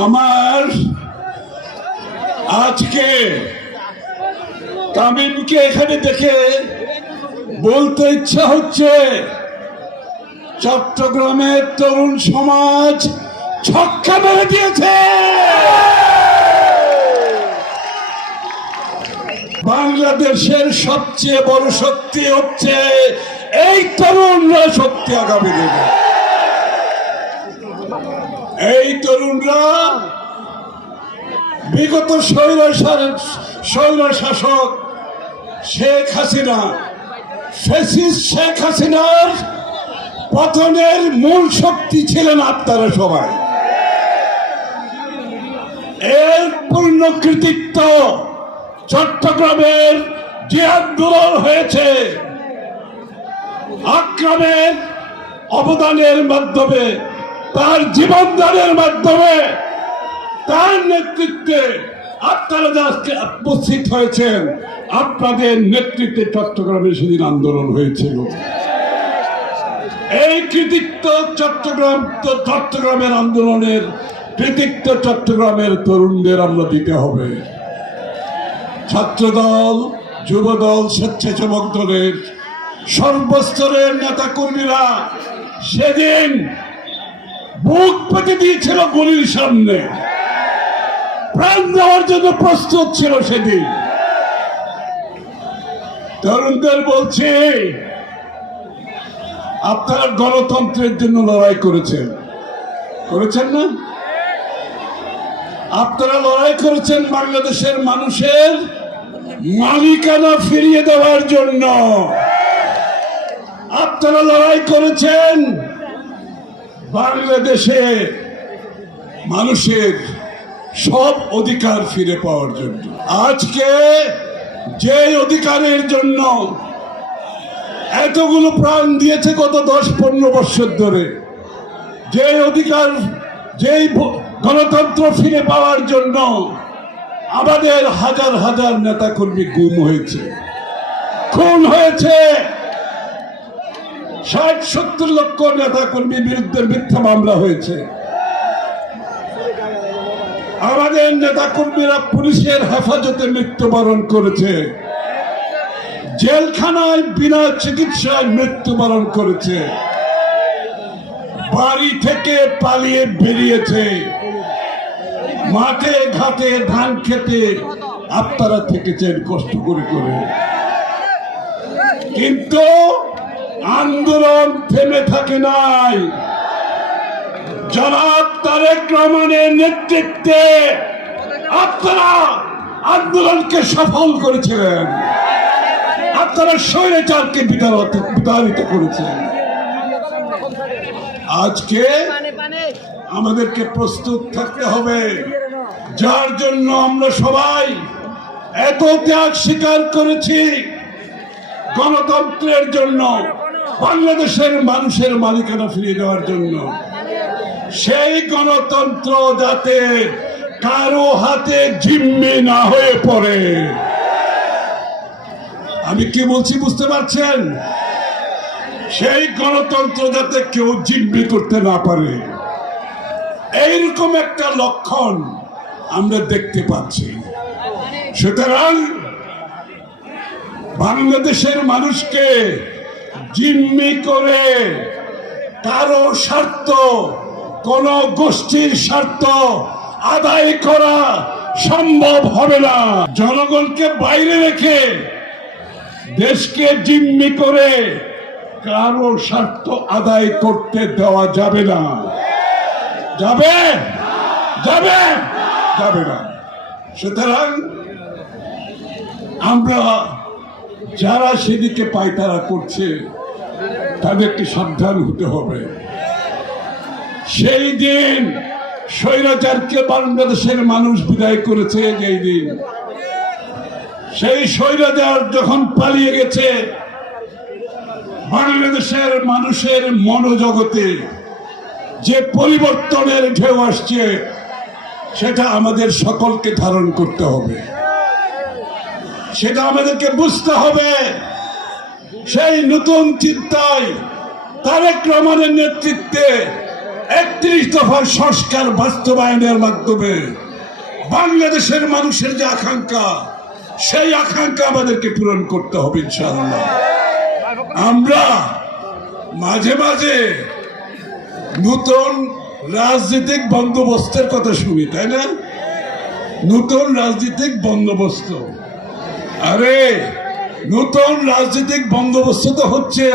আমার আজকে তামিমকে এখানে দেখে বলতে ইচ্ছা হচ্ছে চট্টগ্রামের তরুণ সমাজ ছক্কা মেরে দিয়েছে। বাংলাদেশের সবচেয়ে বড় শক্তি হচ্ছে এই তরুণরা শক্তি আগামী দিনে। এই তরুণরা বিগত স্বৈর স্বৈর শাসক শেখ হাসিনা শেখ হাসিনার পতনের মূল শক্তি ছিলেন আপনারা সবাই। এর পূর্ণ কৃতিত্ব চট্টগ্রামের যে আন্দোলন হয়েছে। আক্রমের অবদানের মাধ্যমে তার জীবনদানের মাধ্যমে তার নেতৃত্বে আপনারা আজকে উপস্থিত হয়েছেন। আপনাদের নেতৃত্বে চট্টগ্রামে সেদিন আন্দোলন হয়েছিল। এই কৃতিত্ব চট্টগ্রাম তো চট্টগ্রামের আন্দোলনের কৃতিত্ব চট্টগ্রামের তরুণদের আমরা দিতে হবে। ছাত্রদল, যুবদল, স্বেচ্ছাসেবক দলের সর্বস্তরের নেতা কর্মীরা সেদিন বুক পেতে দিয়েছিল গলির সামনে। প্রাণ দেওয়ার জন্য প্রস্তুত ছিল সেদিন। তরুণদের বলছি, আপনারা গণতন্ত্রের জন্য লড়াই করেছেন। করেছেন না? আপনারা লড়াই করেছেন বাংলাদেশের মানুষের মালিকানা ফিরিয়ে দেওয়ার জন্য। আপনারা লড়াই করেছেন বাংলাদেশে মানুষের সব অধিকার ফিরে পাওয়ার জন্য। আজকে যে অধিকারের জন্য এতগুলো প্রাণ দিয়েছে গত দশ পনেরো বছর ধরে যে অধিকার, যেই গণতন্ত্র ফিরে পাওয়ার জন্য আমাদের হাজার হাজার নেতাকর্মী গুম হয়েছে। খুন হয়েছে। ষাট, সত্তর লক্ষ নেতাকর্মীর বিরুদ্ধে মিথ্যা মামলা হয়েছে। আমাদের নেতাকর্মীরা পুলিশের হেফাজতে মৃত্যুবরণ করেছে। জেলখানায় বিনা চিকিৎসায় মৃত্যুবরণ করেছে। বাড়ি থেকে পালিয়ে বেরিয়েছে। মাঠে ঘাটে ধান খেতে আপনারা থেকেছেন কষ্ট করে করে। কিন্তু আন্দোলন থেমে থাকে নাই। জনাব তারেক রহমানের নেতৃত্বে আপনারা আন্দোলনকে সফল করেছিলেন। আপনারা স্বৈরাচারকে বিতাড়িত করেছেন আজকে আমাদেরকে প্রস্তুত থাকতে হবে। যার জন্য আমরা সবাই এত ত্যাগ স্বীকার করেছি। গণতন্ত্রের জন্য বাংলাদেশের মানুষের মালিকানা ফিরিয়ে দেওয়ার জন্য। সেই গণতন্ত্র যাতে কারও হাতে জিম্মি না হয়ে পড়ে। আমি কি বলছি বুঝতে পারছেন? সেই গণতন্ত্র যাতে কেউ জিম্মি করতে না পারে। এইরকম একটা লক্ষণ আমরা দেখতে পাচ্ছি। সুতরাং বাংলাদেশের মানুষকে জিম্মি করে কারও স্বার্থ, কোন গোষ্ঠীর স্বার্থ আদায় করা সম্ভব হবে না। জনগণকে বাইরে রেখে দেশকে জিম্মি করে কারও স্বার্থ আদায় করতে দেওয়া যাবে না। যাবে? যাবে? যাবে না। সুতরাং আমরা যারা সেদিকে পায়তারা করছে, তাদেরকে সাবধান হতে হবে। সেই দিন স্বৈরাচারকে বাংলাদেশের মানুষ বিদায় করেছে, যেই দিন। সেই স্বৈরাচার যখন পালিয়ে গেছে, বাংলাদেশের মানুষের মনোজগতে যে পরিবর্তনের ঢেউ আসছে, সেটা আমাদের সকলকে ধারণ করতে হবে। সেটা আমাদেরকে বুঝতে হবে। সেই নতুন চিন্তায় তারেক রহমানের নেতৃত্বে একত্রিশ দফার সংস্কার বাস্তবায়নের মাধ্যমে বাংলাদেশের মানুষের যে আকাঙ্ক্ষা, সেই আকাঙ্ক্ষা আমাদেরকে পূরণ করতে হবে ইনশাআল্লাহ। আমরা মাঝে মাঝে নতুন রাজনৈতিক বন্দোবস্তের কথা শুনি, তাই না? নতুন রাজনৈতিক বন্দোবস্ত। আরে, নতুন রাজনৈতিক বন্দোবস্ত তো হচ্ছে।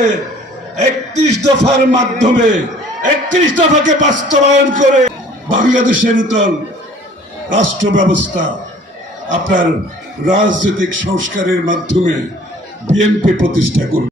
একত্রিশ দফার মাধ্যমে, একত্রিশ দফাকে বাস্তবায়ন করে বাংলাদেশের নতুন রাষ্ট্র ব্যবস্থা আপনার রাজনৈতিক সংস্কারের মাধ্যমে বিএনপি প্রতিষ্ঠা করবে।